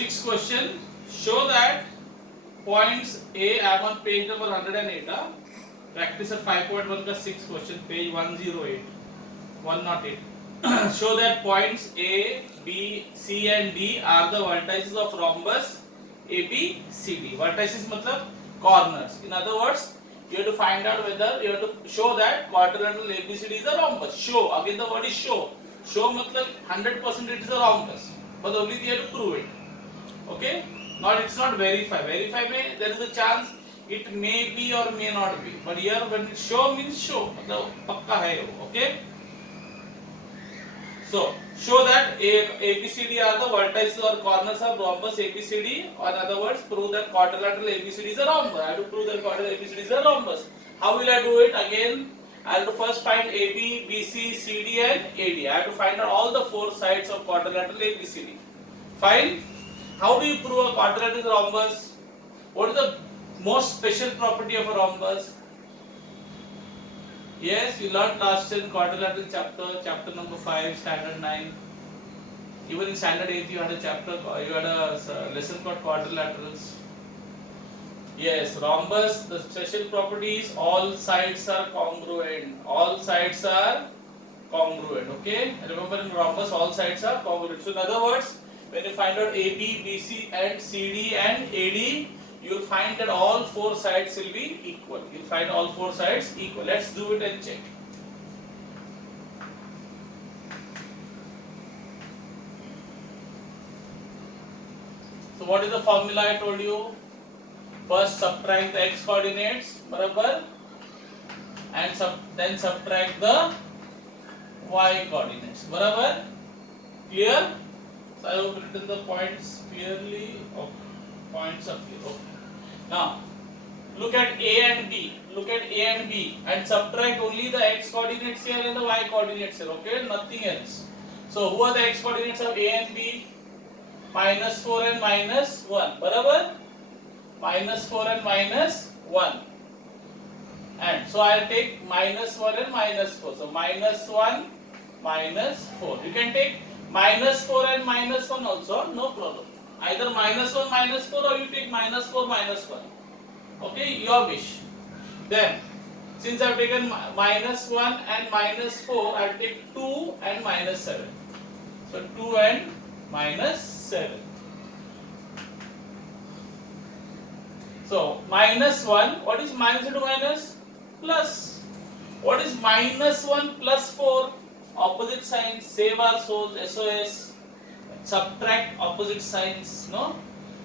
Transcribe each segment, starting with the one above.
Sixth question. Show that points A. I am on page number 108. Practice at 5.1 का 6 question, page 108. 108. Show that points A, B, C and D are the vertices of rhombus ABCD. Vertices मतलब corners. In other words, you have to find out whether you have to show that quadrilateral ABCD is a rhombus. Show. Again, the word is show. Show मतलब 100% it is a rhombus, but only you have to prove it. Okay? Not it's not verify. Verify में there is a chance it may be or may not be. But here when it show means show. मतलब पक्का है वो. Okay? So show that ABCD are the vertices or corners of rhombus ABCD. Or in other words, prove that quadrilateral ABCD is a rhombus. I have to prove that quadrilateral ABCD is a rhombus. How will I do it? Again, I have to first find AB, BC, CD and AD. I have to find out all the four sides of quadrilateral ABCD. Fine. How do you prove a quadrilateral rhombus? What is the most special property of a rhombus? Yes, you learned last in quadrilateral chapter number 5, standard 9. Even in standard 8, you had a lesson called quadrilaterals. Yes, rhombus, the special property is all sides are congruent. All sides are congruent. Okay? Remember in rhombus, all sides are congruent. So in other words, when you find out AB, BC and CD and AD, you will find that all four sides will be equal. You will find all four sides equal. Let's do it and check. So what is the formula I told you? First subtract the x coordinates, barabar, and then subtract the y coordinates, barabar. Clear? So I have written the points clearly. Okay. Points up here. Okay. Now look at A and B. Look at A and B and subtract only the x coordinates here and the y coordinates here. Okay, nothing else. So who are the x coordinates of A and B? -4 and -1. Barabar? -4 and -1. And so I take -1 and -4. So -1, -4. You can take -4 and -1 also. No problem. Either -1, -4 or you take -4, -1. Okay, your wish. Then, since I have taken -1 and -4, I will take 2 and -7. So 2 and -7. So -1, what is minus into minus? Plus. What is -1 plus 4? Opposite signs, save our souls, SOS. Subtract opposite signs, no?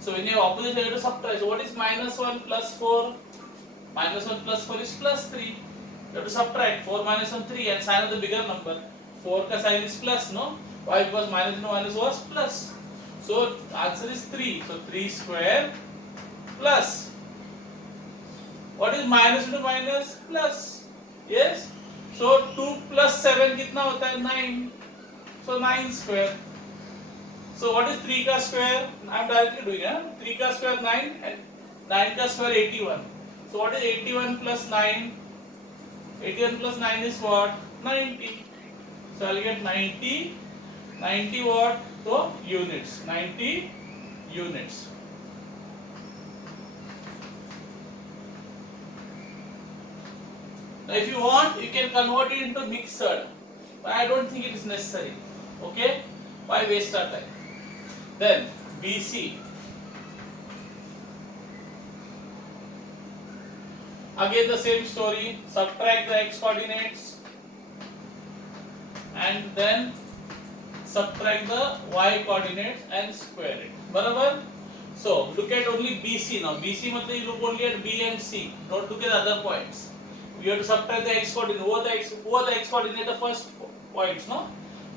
So when you have opposite, you have to subtract. So what is -1 plus 4? -1 plus 4 is +3. You have to subtract 4 minus 1 3 and sign of the bigger number. 4 ka sign is plus, no? Why? Because minus into minus was plus. So answer is 3. So 3 square plus. What is minus into minus? Plus. Yes? So 2 plus 7 kitna hota hai? 9. So 9 square. So what is 3 ka square? I am directly doing it. 3 ka square 9 and 9 ka square 81. So what is 81 plus 9? 81 plus 9 is what? 90. So I will get 90. 90 what? So units. 90 units. Now if you want, you can convert it into mixed. But I don't think it is necessary. Okay? Why waste our time? Then BC. Again the same story. Subtract the x coordinates and then subtract the y coordinates and square it. Barabar? So look at only BC now. BC matlab you look only at B and C. Don't look at other points. You have to subtract the x coordinate. Who are the x coordinate? The first points, no?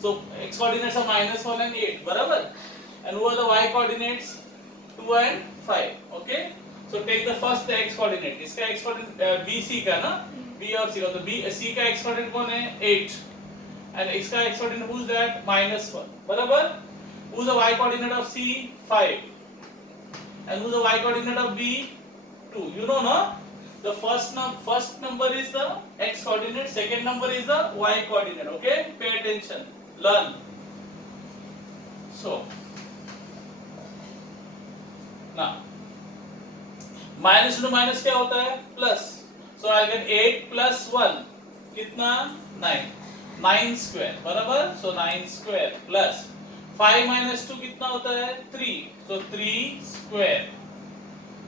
So x coordinates are -1 and 8. Barabar? And who are the y coordinates? 2 and 5. Okay? So take the first x coordinate. इसका x coordinate BC का ना? B और C का. तो C का x coordinate कौन है? 8. And इसका x coordinate who is that? -1. बराबर? Who is the y coordinate of C? 5. And who is the y coordinate of B? 2. You know, no? The first number is the x coordinate. Second number is the y coordinate. Okay? Pay attention. Learn. So ना minus two minus क्या होता है plus, so I get 8 plus 1 कितना 9, 9 square बराबर, सो 9 square plus 5 minus 2 कितना होता है 3, सो 3 square,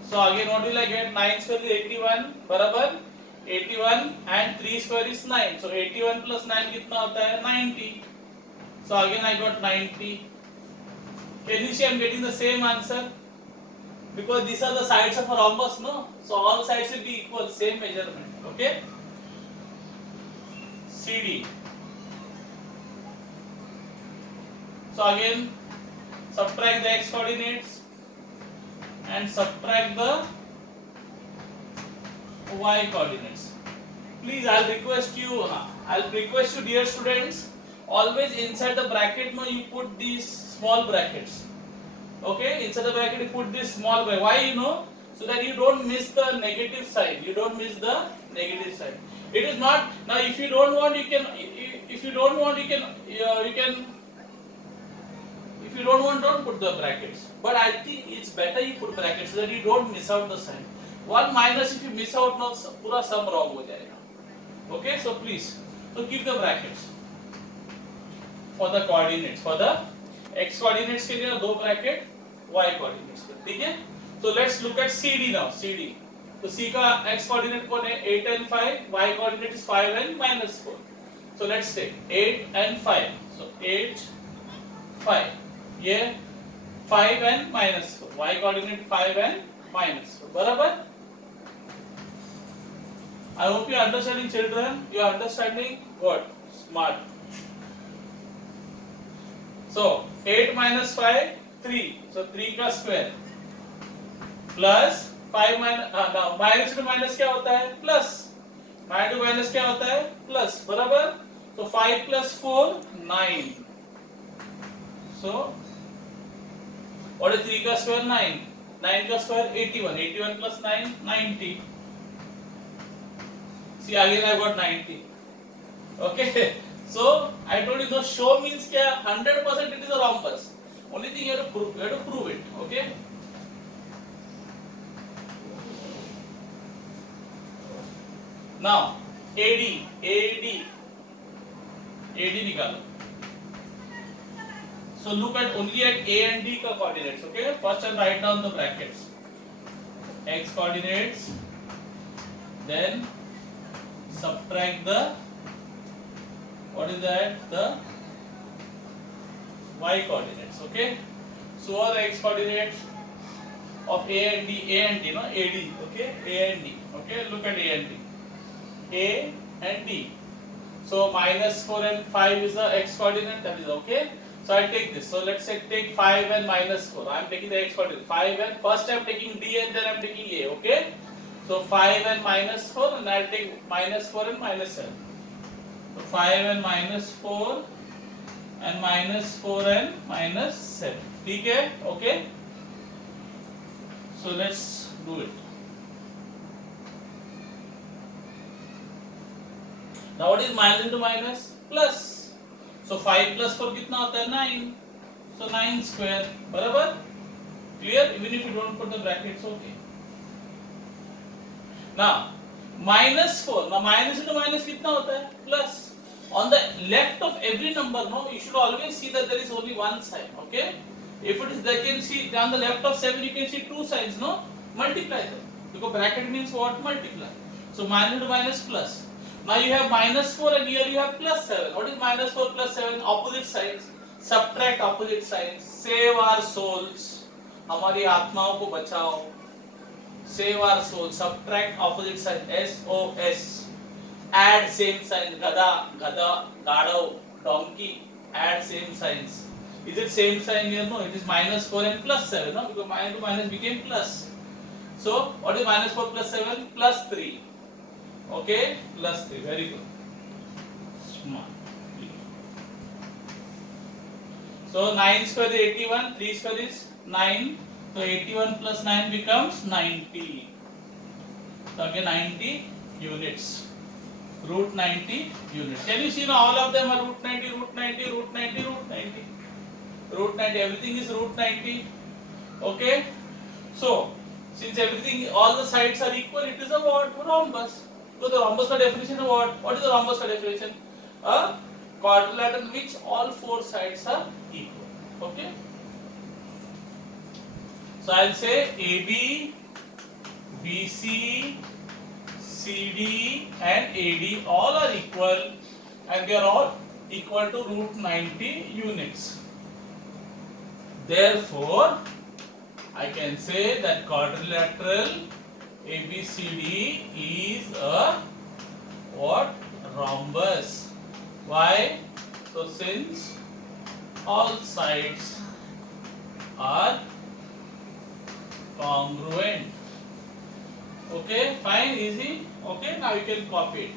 so again what will I get 9 square is 81 बराबर 81 and 3 square is 9, so 81 plus 9 कितना होता है 90, so again I got 90. Can you see I'm getting the same answer? Because these are the sides of a rhombus, no? So all sides will be equal, same measurement. Okay? CD. So again, subtract the x coordinates and subtract the y coordinates. Please, I'll request you, dear students, always inside the bracket, no, you put these small brackets. Okay, inside the bracket you put this small bracket. Why, you know, so that you don't miss the negative side. You don't miss the negative side. It is not, now if you don't want, you can, if you don't want, you can, if you don't want, don't put the brackets. But I think it's better you put brackets so that you don't miss out the sign. One minus, if you miss out, now पूरा sum wrong हो जाएगा. Okay, so please, so keep the brackets for the coordinates. For the x coordinates के लिए दो bracket, y coordinates के, ठीक है? So let's look at CD now. CD. तो C का x coordinate कौन है? 8 and 5. Y coordinate is 5 and minus 4. So let's take 8 and 5. So 8, 5. ये 5 and minus 4. Y coordinate 5 and minus 4. बराबर? I hope you are understanding, children. You are understanding what? Smart. So 8 minus 5, 3. So 3 का square plus 5 minus now minus to minus क्या होता है? Plus. Minus to minus क्या होता है? Plus. बराबर? So 5 plus 4, 9. So what is 3 का square? 9. 9 का square 81. 81 plus 9, 90. See, again I got 90. Okay, so I told you the show means क्या 100% it is a rhombus. Only thing you have to prove it. Okay. Now AD निकालो. So look at only at A and D का coordinates. Okay, first I'll write down the brackets. X coordinates, then subtract the, what is that, the y coordinates. Okay, so all the x coordinates of A and D, no, AD. Okay, A and D. Okay, look at A and D. A and D. So minus 4 and 5 is the x coordinate, that is okay. So I take this. So let's say take 5 and minus 4. I am taking the x coordinate. 5 and first I am taking D and then I am taking A. Okay. So 5 and minus 4 and I'll take minus 4 and minus 7. So 5 and minus 4 and minus 4 and minus 7. ठीक है? Okay? So let's do it. Now what is minus into minus? Plus. So 5 plus 4 कितना होता है? 9. So 9 square. बराबर? Clear? Even if you don't put the brackets, okay. Now minus 4. Now minus into minus कितना होता है? Plus. On the left of every number, no, you should always see that there is only one sign. Okay. If it is, they can see on the left of 7, you can see two signs. No, multiply them because bracket means what? Multiply. So minus into minus plus. Now you have minus 4 and here you have plus 7. What is minus 4 plus 7? Opposite signs. Subtract opposite signs. Save our souls. हमारी आत्माओं को बचाओ. Save our souls. Subtract opposite signs. SOS. Add same signs. Gada, gada, gadav, donkey. Add same signs. Is it same sign here? No, it is minus 4 and plus 7. No, because minus to minus became plus. So what is minus 4 plus 7? Plus 3. Okay, plus 3. Very good. Smart. So 9 square is 81. 3 square is 9. So 81 plus 9 becomes 90. So again 90 units. Root 90 units. Can you see now all of them are root 90, root 90, root 90, root 90. Root 90, everything is root 90. Okay. So, since everything, all the sides are equal, it is a what? Rhombus. So the rhombus का definition is what? What is the rhombus का definition? A quadrilateral which all four sides are equal. Okay. So I'll say AB, BC, CD and AD all are equal, and they are all equal to root 90 units. Therefore, I can say that quadrilateral ABCD is a what? Rhombus. Why? So since all sides are congruent. Okay, fine, easy. Okay, now you can copy it.